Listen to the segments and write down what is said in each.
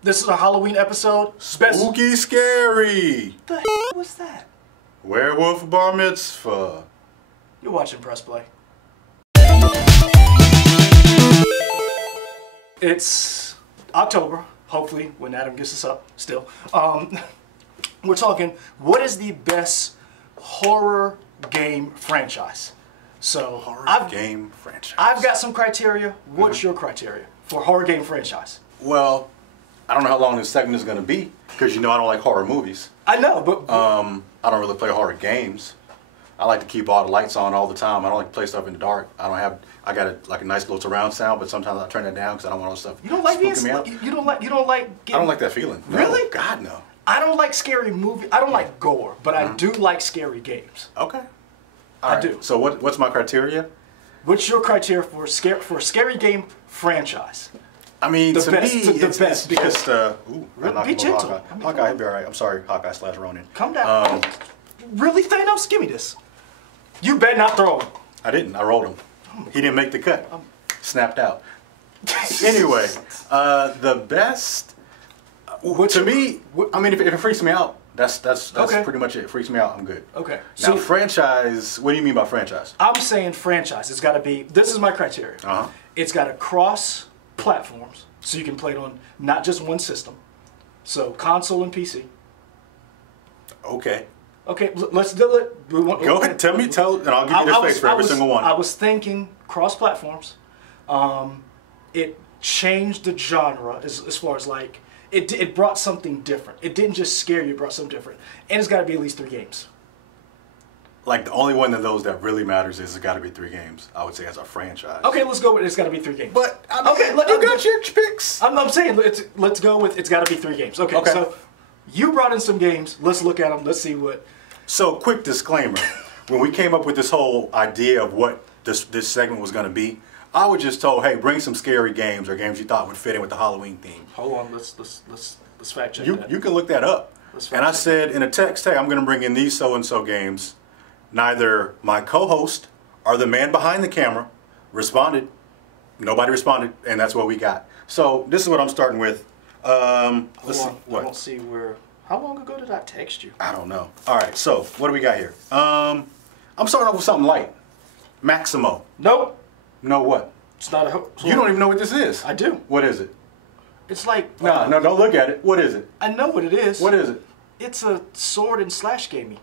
This is a Halloween episode. Spooky Scary. The hell was that? Werewolf Bar Mitzvah. You're watching Press Play. It's October, hopefully, when Adam gets us up still. We're talking, what is the best horror game franchise? So Game franchise. I've got some criteria. What's your criteria for horror game franchise? Well, I don't know how long this segment is going to be, because you know I don't like horror movies. I know, but I don't really play horror games. I like to keep all the lights on all the time. I don't like to play stuff in the dark. I got a nice little surround sound, but sometimes I turn that down because I don't want all the stuff. You don't like spooking me out. You don't like. I don't like that feeling. No, really? God no. I don't like scary movies. I don't like gore, but I do like scary games. Okay. I do. So what's my criteria? What's your criteria for a scary game franchise? I mean, The to best, me, the it's best, just I knocked be him over gentle. Hawkeye. I mean, Hawkeye, he'll be all right. I'm sorry, Hawkeye / Ronin. Calm down. Really, Thanos? Give me this. You better not throw him. I didn't. I rolled him. He didn't make the cut. Snapped out. Anyway, the best to me. I mean, if it freaks me out, that's Okay. pretty much it. It freaks me out. I'm good. Okay. Now, So franchise. What do you mean by franchise? I'm saying franchise. It's got to be. This is my criteria. It's got to cross platforms, so you can play it on not just one system. So console and PC. Okay. Okay, let's do it. Go ahead. Tell, and I'll give you the space for every single one. I was thinking cross platforms. It changed the genre as far as like it brought something different. It didn't just scare you; it brought something different. And it's got to be at least 3 games. Like the only one of those that really matters is it's got to be 3 games. I would say as a franchise. Okay, let's go with it's got to be 3 games. But I mean, okay, you got your picks. I'm saying let's go with it's got to be 3 games. Okay, so you brought in some games. Let's look at them. Let's see what. So, quick disclaimer: when we came up with this whole idea of what this segment was going to be, I was just told, "Hey, bring some scary games or games you thought would fit in with the Halloween theme." Hold on, let's fact check that. You can look that up. And I said in a text, "Hey, I'm going to bring in these so and so games." Neither my co-host or the man behind the camera responded. Nobody responded, and that's what we got. So this is what I'm starting with. Let's see. What? I don't see where. How long ago did I text you? I don't know. All right, so what do we got here? I'm starting off with something light. Maximo. Nope. No what? It's not a. You don't even know what this is. I do. What is it? It's like. No, don't look at it. What is it? I know what it is. What is it? It's a sword and slash gaming.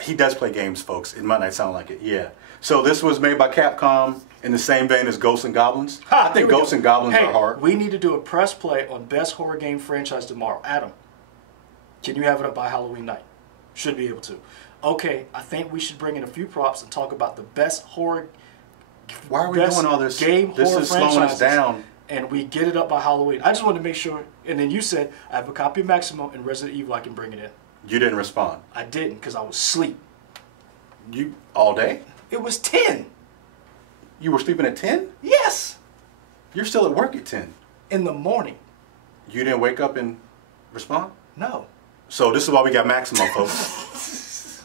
He does play games, folks. It might not sound like it. Yeah. So this was made by Capcom in the same vein as Ghosts and Goblins. I think Ghosts and Goblins are hard. We need to do a press play on best horror game franchise tomorrow. Adam, can you have it up by Halloween night? Should be able to. Okay, I think we should bring in a few props and talk about the best horror. Why are we doing all this? This is slowing us down. And we get it up by Halloween. I just wanted to make sure. And then you said I have a copy of Maximo and Resident Evil. I can bring it in. You didn't respond. I didn't because I was asleep. You all day? It was 10. You were sleeping at 10? Yes. You're still at work at 10. In the morning. You didn't wake up and respond? No. So this is why we got Maximo, folks.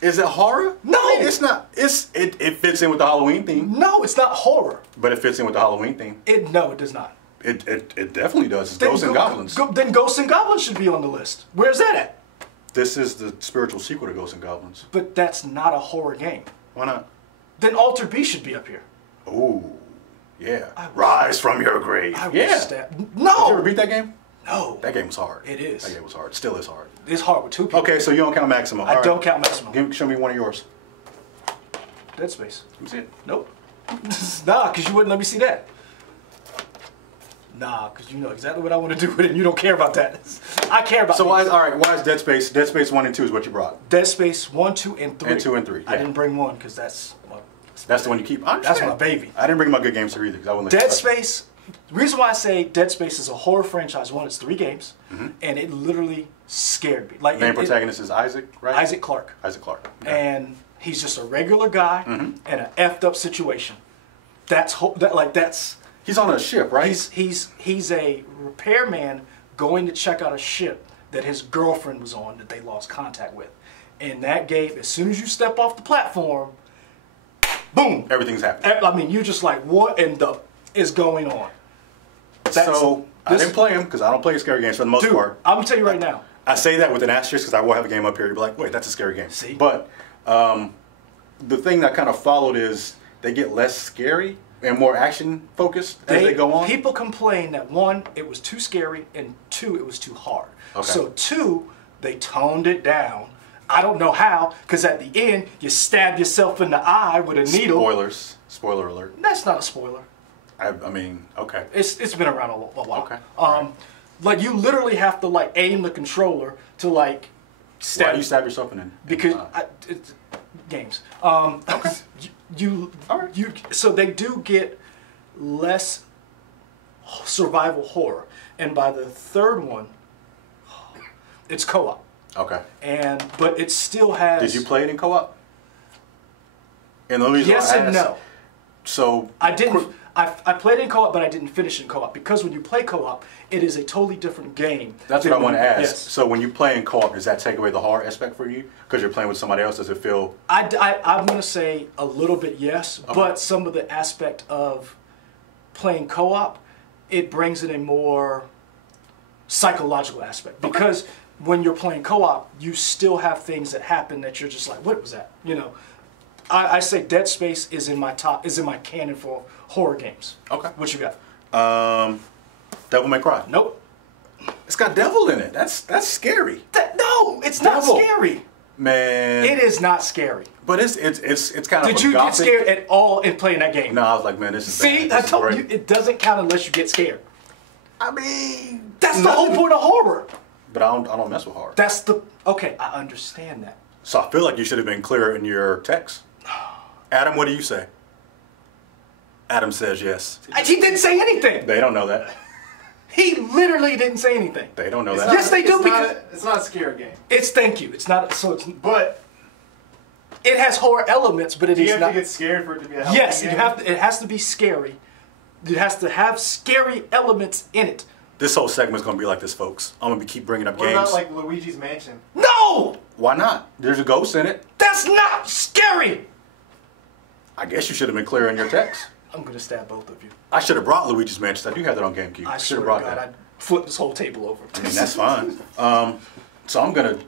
Is it horror? No. It's not. It fits in with the Halloween theme. No, it's not horror. But it fits in with the Halloween theme. No, it does not. It definitely does. It's Ghosts and Goblins. Then Ghosts and Goblins should be on the list. Where's that at? This is the spiritual sequel to Ghosts and Goblins. But that's not a horror game. Why not? Then Alter B should be up here. Ooh, yeah. Rise from your grave. No. Did you ever beat that game? No. That game was hard. It is. That game was hard. It still is hard. It's hard with 2 people. Okay, so you don't count Maximo. I don't count Maximo. Show me one of yours. Dead Space. Let me see it. Nope. Nah, because you wouldn't let me see that. Nah, because you know exactly what I want to do with it, and you don't care about that. I care about. So why is Dead Space? Dead Space 1 and 2 is what you brought. Dead Space 1, 2, and 3. And 2 and 3. Yeah. I didn't bring 1 because that's the one you keep. That's my baby. I didn't bring my good games here either because I wouldn't. Dead Space. The reason why I say Dead Space is a horror franchise, one, it's 3 games, and it literally scared me. Like main protagonist is Isaac, right? Isaac Clarke. Isaac Clarke. Okay. And he's just a regular guy in an effed up situation. That's. He's on a ship, right? He's a repairman going to check out a ship that his girlfriend was on that they lost contact with. And that gave, as soon as you step off the platform, boom. Everything's happening. I mean, you're just like, what in the is going on? So I didn't play them because I don't play scary games for the most part. I'm gonna tell you right now. I say that with an asterisk because I will have a game up here. You'll be like, wait, that's a scary game. See? But the thing that kind of followed is they get less scary and more action focused as they go on. People complain that 1, it was too scary, and 2, it was too hard. Okay. So 2, they toned it down. I don't know how, because at the end you stab yourself in the eye with a needle. Spoilers. Spoiler alert. That's not a spoiler. I mean, okay. It's been around a while. Okay. Like you literally have to like aim the controller to like stab. Why do you stab yourself in it? Because it's games. Okay. So they do get less survival horror, and by the third one, it's co-op. Okay. But it still has. Did you play it in co-op? And the reason Yes I and asked, no. So I didn't. I played it in co-op, but I didn't finish in co-op because when you play co-op, it is a totally different game. That's what I want to ask. Yes. So when you play in co-op, does that take away the horror aspect for you? Because you're playing with somebody else, does it feel? I'm going to say a little bit yes, but some of the aspect of playing co-op, it brings in a more psychological aspect because when you're playing co-op, you still have things that happen that you're just like, what was that? You know, I say Dead Space is in my canon for horror games. Okay. What you got? Devil May Cry. Nope. It's got devil in it. That's scary. No, it's not scary. Man. It is not scary. But it's kind of. Did you get scared at all in playing that game? No, I was like, man, this is See, bad. I told you, it doesn't count unless you get scared. I mean, That's the whole point of horror. But I don't mess with horror. Okay, I understand that. So I feel like you should have been clearer in your text. Adam, what do you say? Adam says yes. He didn't say anything. They don't know that. He literally didn't say anything. They don't know that. Yes, they do because it's not a scary game. Thank you. It's not But it has horror elements, but it do is you have not. to get scared for it to be a healthy Yes, game? you have to. It has to be scary. It has to have scary elements in it. This whole segment's gonna be like this, folks. I'm gonna keep bringing up What games. about like Luigi's Mansion? No, Why not? There's a ghost in it. that's not scary. I guess you should have been clear in your text. I'm gonna stab both of you. I should have brought Luigi's Mansion. I do have that on GameCube. I should swear have to brought God, that. I'd flip this whole table over. I mean, that's fine. So I'm gonna.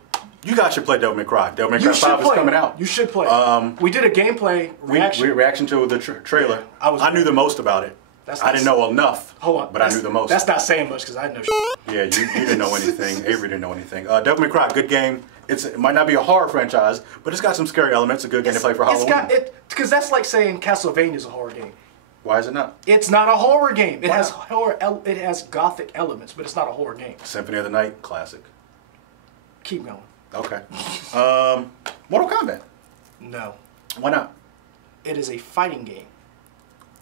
You guys should play Devil May Cry. Devil May Cry You should 5 is play. coming out. You should play. We did a gameplay reaction. Reaction to the trailer. Yeah, I knew the most about it. I didn't know enough. Hold on. But I knew the most. That's not saying much because I know. Yeah, you didn't know anything. Avery didn't know anything. Devil May Cry, good game. It might not be a horror franchise, but it's got some scary elements. A good game to play for Halloween. Because that's like saying Castlevania is a horror game. Why is it not? It's not a horror game. It Why has not? It has gothic elements, but it's not a horror game. Symphony of the Night, classic. Keep going. Okay. Mortal Kombat. No. Why not? It is a fighting game.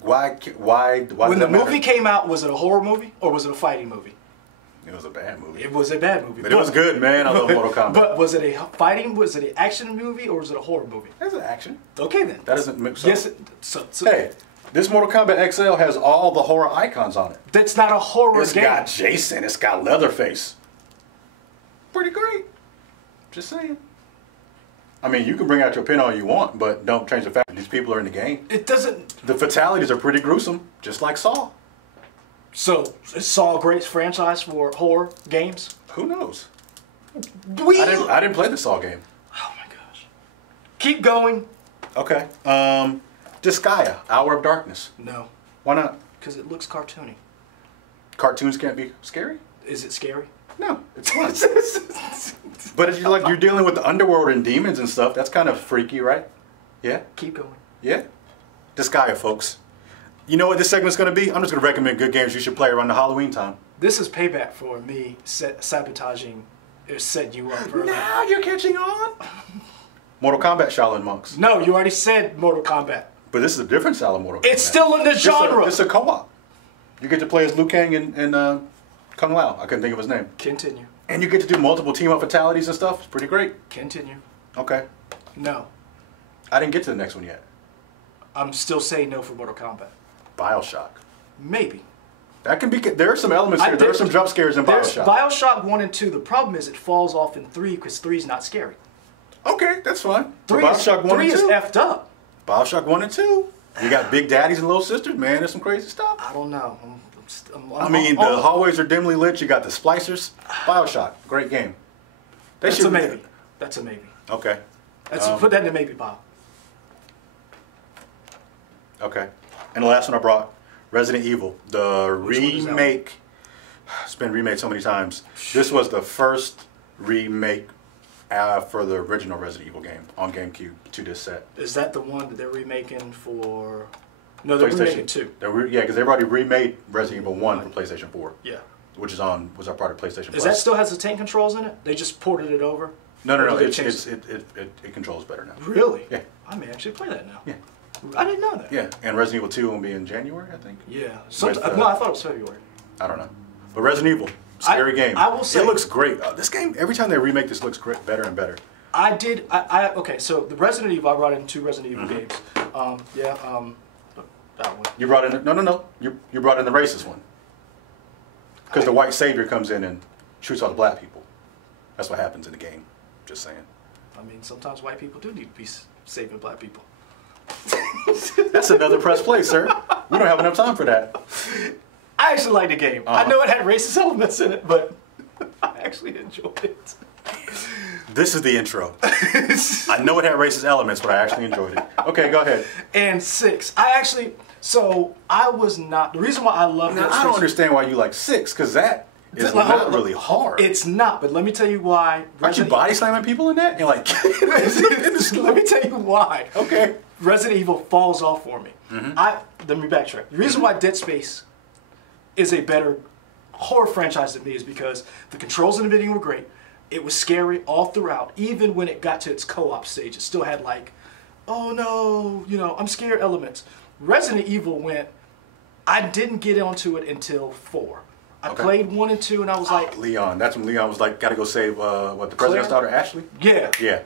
Why When does the that movie matter? came out, was it a horror movie or was it a fighting movie? It was a bad movie. It was a bad movie. But it was good, man. I love Mortal Kombat. But was it a fighting? Was it an action movie or was it a horror movie? That's an action. Okay then. That doesn't mix up. Yes. Hey, this Mortal Kombat XL has all the horror icons on it. That's not a horror It's game. got Jason. It's got Leatherface. Pretty great. Just saying. I mean, you can bring out your pen all you want, but don't change the fact that these people are in the game. It doesn't. The fatalities are pretty gruesome, just like Saw. So is Saw a great franchise for horror games? Who knows? I I didn't play the Saw game. Oh my gosh. Keep going. Okay. Disgaea, Hour of Darkness. No. Why not? Because it looks cartoony. Cartoons can't be scary? Is it scary? No, it's fun. But it's like you're dealing with the underworld and demons and stuff. That's kind of freaky, right? Yeah? Keep going. Yeah? Disgaea, folks. You know what this segment's going to be? I'm just going to recommend good games you should play around the Halloween time. This is payback for me sabotaging, setting you up for Now you're catching on. Mortal Kombat Shaolin Monks. No, you already said Mortal Kombat. But this is a different style of Mortal Kombat. It's still in the genre. It's a co-op. You get to play as Liu Kang and Kung Lao. I couldn't think of his name. Continue. And you get to do multiple team-up fatalities and stuff. It's pretty great. Continue. Okay. No. I didn't get to the next one yet. I'm still saying no for Mortal Kombat. Bioshock. Maybe. That can be. There are some elements here. There are some jump scares in There's Bioshock. Bioshock 1 and 2. The problem is it falls off in 3 because 3 is not scary. Okay, that's fine. 3 Bioshock 1 3 and 2. is effed up. Bioshock 1 and 2. You got big daddies and little sisters, man. There's some crazy stuff. I don't know. I mean, the hallways are dimly lit. You got the splicers. BioShock, great game. That's a maybe. That's a maybe. Okay. Put that in the maybe pile. Okay. And the last one I brought, Resident Evil, the remake. It's been remade so many times. This was the first remake for the original Resident Evil game on GameCube to this set. Is that the one that they're remaking for? No, they're remaking 2. Yeah, because they've already remade Resident Evil 1 for PlayStation 4. Yeah. Which was our part of PlayStation Plus. Is that still has the tank controls in it? They just ported it over? No. It controls better now. Really? Yeah. I may actually play that now. Yeah. I didn't know that. Yeah, and Resident Evil 2 will be in January, I think. Yeah. No, I thought it was February. I don't know. But Resident Evil, scary game. I will say it looks great. This game, every time they remake this, looks great, better and better. Okay, so the Resident Evil, I brought in 2 Resident Evil games. That one. You brought in, no. You brought in the racist one. Because the white savior comes in and shoots all the black people. That's what happens in the game. Just saying. I mean, sometimes white people do need to be saving black people. That's another press play, sir. We don't have enough time for that. I actually like the game. I know it had racist elements in it, but I actually enjoyed it. This is the intro. I know it had racist elements, but I actually enjoyed it. Okay, go ahead. And 6. I was not, the reason why I love now, I don't understand why you like 6, because that is not really hard. It's not, but let me tell you why. Aren't you body slamming people in that? You're like, let me tell you why. Okay. Resident Evil falls off for me. Let me backtrack. The reason why Dead Space is a better horror franchise than me is because the controls in the video were great. It was scary all throughout. Even when it got to its co-op stage, it still had like, oh no, I'm scared elements. Resident Evil I didn't get onto it until 4. I played 1 and 2 and I was like... Leon. That's when Leon was like, gotta go save, the president's daughter, Ashley? Yeah. Yeah.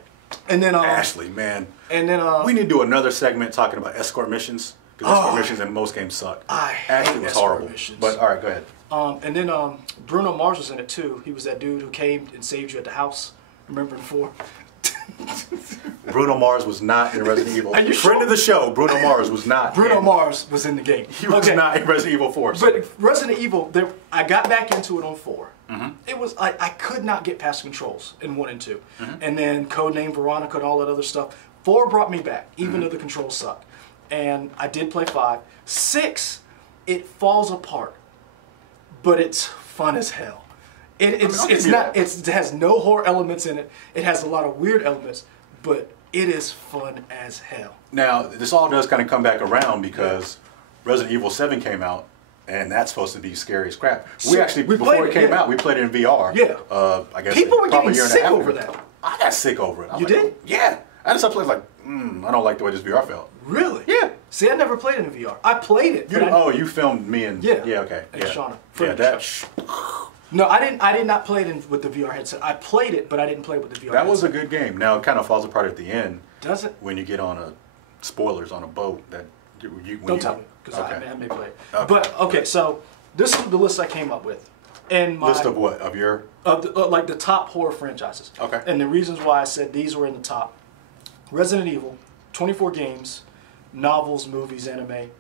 And then... Ashley, man. And then... we need to do another segment talking about escort missions. Because escort missions in most games suck. Ashley was horrible. Missions. But, alright, go ahead. And then Bruno Mars was in it too. He was that dude who came and saved you at the house. Remember before? Bruno Mars was not in Resident Evil. Are you Friend sure? of the show, Bruno Mars was not. Bruno Mars was in the game. He was not in Resident Evil 4. So. But Resident Evil, I got back into it on 4. It was I could not get past controls in 1 and 2. And then Codename Veronica and all that other stuff. 4 brought me back, even though the controls sucked. And I did play 5. 6, it falls apart. But it's fun as hell. It has no horror elements in it. It has a lot of weird elements, but it is fun as hell. Now, this all does kind of come back around because Resident Evil 7 came out, and that's supposed to be scary as crap. Before it came out, we played it in VR. Yeah. I guess people were getting a year and sick a half over ago. that. I got sick over it. You did? Yeah. I just played like, I don't like the way this VR felt. Really? Yeah. See, I never played it in VR. I played it. You filmed me and okay. And Shauna. No, I did not play it with the VR headset. I played it, but I didn't play it with the VR That headset. was a good game. Now it kind of falls apart at the end. Does it? When you get on spoilers on a boat that don't tell me, because I may play it. Okay. But okay, so this is the list I came up with. And my list of what? Of your like the top horror franchises. Okay. And the reasons why I said these were in the top: Resident Evil, 24 games, novels, movies, anime.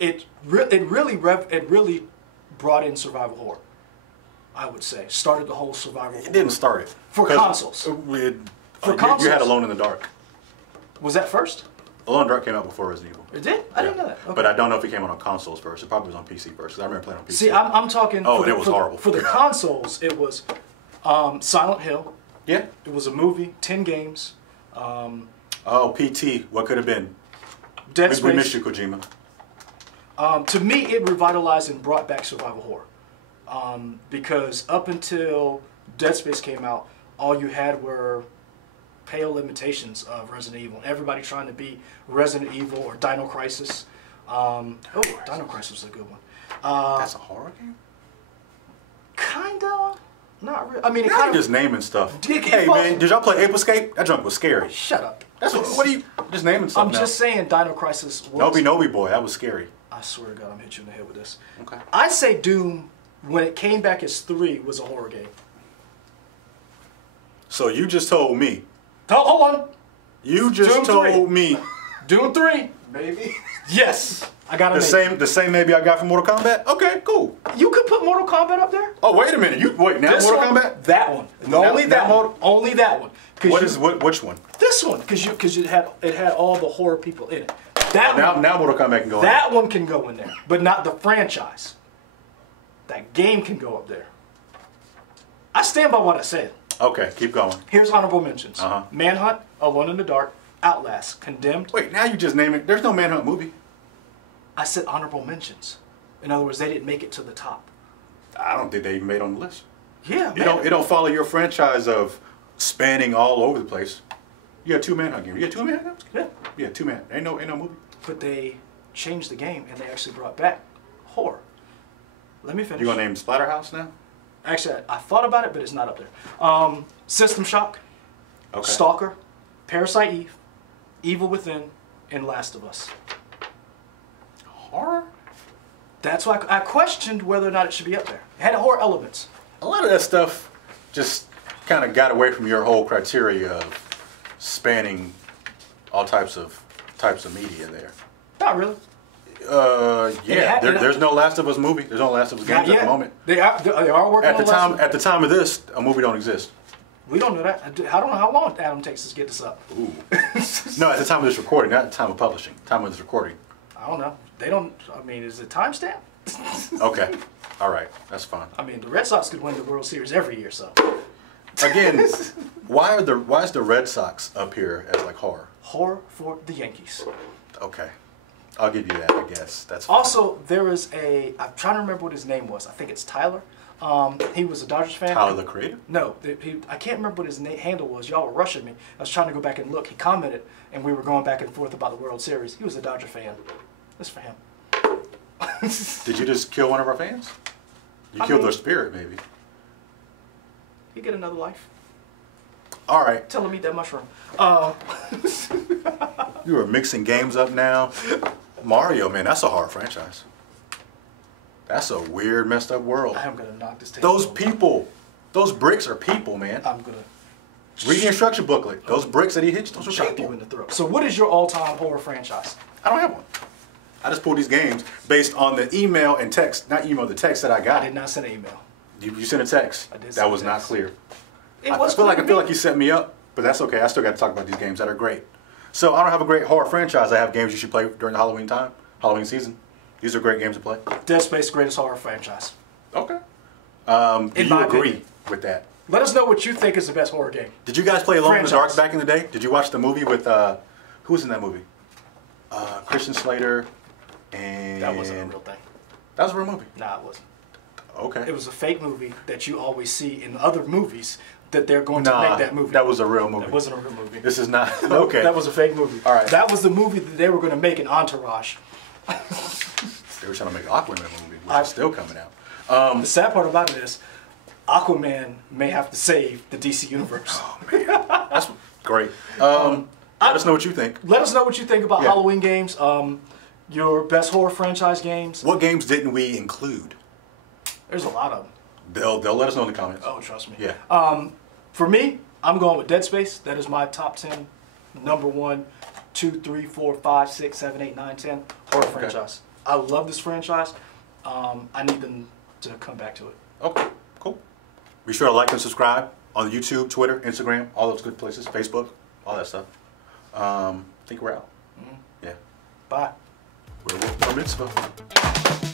It really brought in survival horror. I would say started the whole survival horror. It didn't start it for consoles. For consoles, you had Alone in the Dark. Was that first? Alone in the Dark came out before Resident Evil. It did? I didn't know that. Okay. But I don't know if it came out on consoles first. It probably was on PC first. Because I remember playing on PC. See, I'm talking. Oh, it was horrible. For the consoles, it was Silent Hill. Yeah. It was a movie, 10 games. PT. What could have been? Dead Space. We missed you, Kojima. To me, it revitalized and brought back survival horror. Because up until Dead Space came out, all you had were pale imitations of Resident Evil. Everybody trying to be Resident Evil or Dino Crisis. Dino Crisis was a good one. That's a horror game? Kinda. Not really. I mean, you're just naming stuff. Hey, man, did y'all play Ape Escape? That junk was scary. Shut up. That's what are you just naming stuff I'm now. just saying Dino Crisis was... Nobi Boy, that was scary. I swear to God, I'm hitting you in the head with this. Okay. I say Doom, when it came back as 3, was a horror game. So you just told me. Hold on. You just Doom told 3. me. Doom 3. Maybe. Yes. I got the same maybe I got from Mortal Kombat. Okay, cool. You could put Mortal Kombat up there. Oh, wait a minute. You wait now. This Mortal one, Kombat. That one. Only that one. Only that one. Which one? This one, because it had all the horror people in it. That one, now Mortal Kombat can go. That one can go in there, but not the franchise. That game can go up there. I stand by what I said. Okay, keep going. Here's honorable mentions. Uh-huh. Manhunt, Alone in the Dark, Outlast, Condemned. Wait, now you just name it. There's no Manhunt movie. I said honorable mentions. In other words, they didn't make it to the top. I don't think they even made it on the list. Yeah, It don't follow your franchise of spanning all over the place. You got 2 Manhunt games. You got 2 Manhunt games? Yeah. Yeah, 2 man. Ain't no movie. But they changed the game and they actually brought back horror. Let me finish. You gonna name Splatterhouse now? Actually, I thought about it, but it's not up there. System Shock, Okay. Stalker, Parasite Eve, Evil Within, and Last of Us. Horror? That's why I questioned whether or not it should be up there. It had horror elements. A lot of that stuff just kind of got away from your whole criteria of spanning all types of media there. Not really. Yeah. There's no Last of Us movie. There's no Last of Us games at the moment. They are working on At the time of this, a movie don't exist. We don't know that. I don't know how long Adam takes us to get this up. Ooh. No, at the time of this recording, not at the time of publishing. Time of this recording. I don't know. They don't. I mean, is it timestamp? Okay. All right. That's fine. I mean, the Red Sox could win the World Series every year, so. Again, why is the Red Sox up here as like horror? Horror for the Yankees. Okay. I'll give you that, I guess. That's fine. Also, there is I'm trying to remember what his name was. I think it's Tyler. He was a Dodgers fan. Tyler the Creator? No, I can't remember what his handle was. Y'all were rushing me. I was trying to go back and look. He commented, and we were going back and forth about the World Series. He was a Dodger fan. That's for him. Did you just kill one of our fans? You killed their spirit, maybe. He get another life. All right. Tell him eat that mushroom. You are mixing games up now. Mario, man, that's a horror franchise. That's a weird, messed up world. I am gonna knock this table. Those people, those bricks are people, man. I'm gonna read the instruction booklet. Those bricks that he hits, those are chop people. you in the throat. So, what is your all-time horror franchise? I don't have one. I just pulled these games based on the email and text, not email, the text that I got. I did not send an email. You sent a text. I did. That was not clear. It I was feel clear like you set me up, but that's okay. I still got to talk about these games that are great. So I don't have a great horror franchise. I have games you should play during the Halloween season. These are great games to play. Dead Space, greatest horror franchise. Okay. Do In you my agree opinion. with that? Let us know what you think is the best horror game. Did you guys play Alone in the Franchise. Dark back in the day? Did you watch the movie with who was in that movie? Christian Slater and That wasn't a real thing. That was a real movie. Nah, it wasn't. Okay. It was a fake movie that you always see in other movies that they're going to make that movie. That was a real movie. That wasn't a real movie. This is not okay. That was a fake movie. All right. That was the movie that they were going to make in Entourage. They were trying to make an Aquaman movie, which is still coming out. The sad part about it is, Aquaman may have to save the DC universe. Oh man, that's great. Let us know what you think. Let us know what you think about Yeah. Halloween games. Your best horror franchise games. What games didn't we include? There's a lot of them. They'll let us know in the comments. Oh, trust me. Yeah. For me, I'm going with Dead Space. That is my top 10, number 1, 2, 3, 4, 5, 6, 7, 8, 9, 10 horror franchise. I love this franchise. I need them to come back to it. Okay, cool. Be sure to like and subscribe on YouTube, Twitter, Instagram, all those good places, Facebook, all that stuff. I think we're out. Mm-hmm. Yeah. Bye. Werewolf Bar Mitzvah.